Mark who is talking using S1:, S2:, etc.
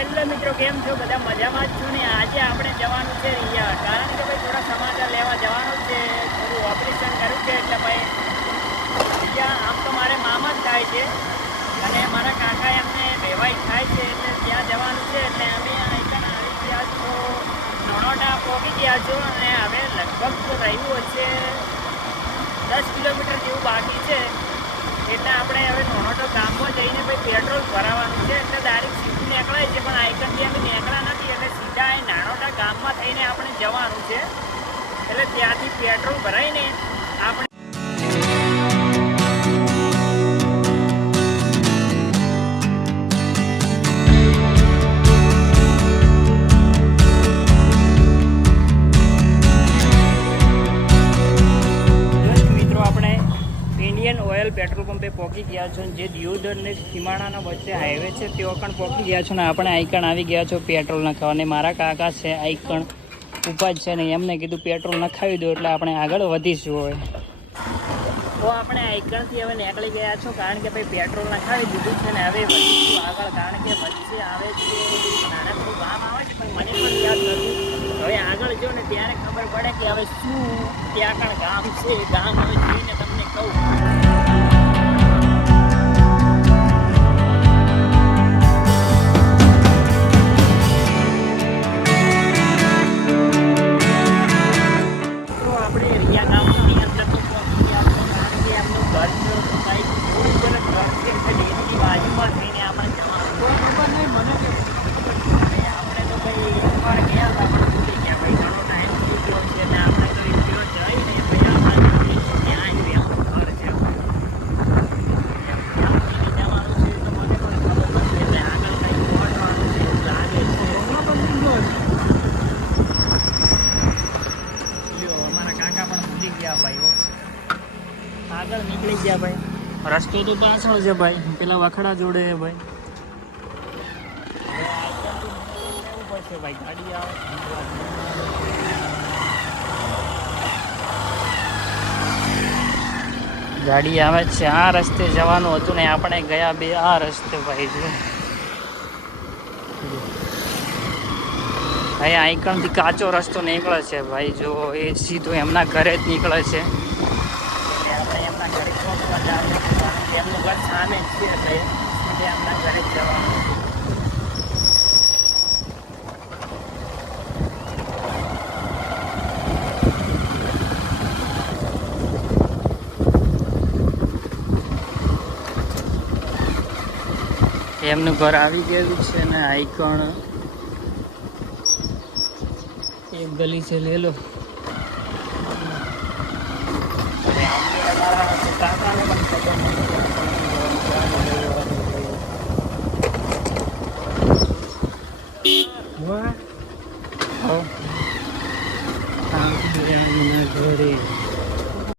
S1: Hello મિત્રો, કેમ છો? બધા મજામાં જ છો ને? આજે આપણે જવાનું છે રિયા કારણ કે ભાઈ થોડા સમાચાર લેવા જવાનું છે. થોડું ઓપરેશન કર્યું છે એટલે ભાઈ રિયા આમ તો મારે મામા જ થાય છે. અને મારા કાકા એમને વેવાઈ થાય છે એટલે ત્યાં જવાનું છે. એટલે અમે અહીંયા આવી ગયા છો. નોનોટા પહોંચી ગયા છો અને હવે લગભગ તો રહ્યું હશે દસ કિલોમીટર જેવું બાકી છે. એટલે આપણે હવે નોનોટો ગામમાં જઈને ભાઈ પેટ્રોલ ભરાવાનું છે. એટલે ડાયરેક્ટ નીકળાય છે, પણ આઈકનથી અમે નીકળ્યા નથી. એટલે સીધા એ નાનોટા ગામમાં થઈને આપણે જવાનું છે. એટલે ત્યાંથી પેટ્રોલ ભરાઈને ઓઇલ પેટ્રોલ પંપે પહોંચી ગયા છો જે દિયોદર ને ખીમાણાના વચ્ચે હાઈવે છે, તેઓ પણ પહોંચી ગયા છો ને આપણે આઈકણ આવી ગયા છો પેટ્રોલ નખાવા. અને મારા કાકા છે, આઈકણ ઉપાજ છે ને એમને કીધું પેટ્રોલ નખાવી દો એટલે આપણે આગળ વધીશું હવે. તો આપણે આઈકણથી હવે નીકળી ગયા છો કારણ કે ભાઈ પેટ્રોલ નખાવી દીધું છે ને હવે વધીશું આગળ. કારણ કે વચ્ચે આવે છે ગામ આવે પણ હવે આગળ જો ત્યારે ખબર પડે કે હવે શું ત્યાં કણ ગામ છે, ગામ હવે જોઈને તમને કહું. આગળ નીકળી ગયા ભાઈ. રસ્તો તો પાછળ છે ભાઈ. પેલા વખડા જોડે છે ભાઈ. ભાઈ ગાડી આવે છે. આ રસ્તે જવાનું હતું ને, આપણે ગયા બે આ રસ્તે ભાઈ. જો ભાઈ આઈકણથી કાચો રસ્તો નીકળે છે ભાઈ, જો એ સીધો એમના ઘરે જ નીકળે છે. એમના ઘરે સામે એમના ઘરે જવાનું એમનું ઘર આવી ગયું છે ને આઈકણ એક ગલી છે લે લો. ઘરે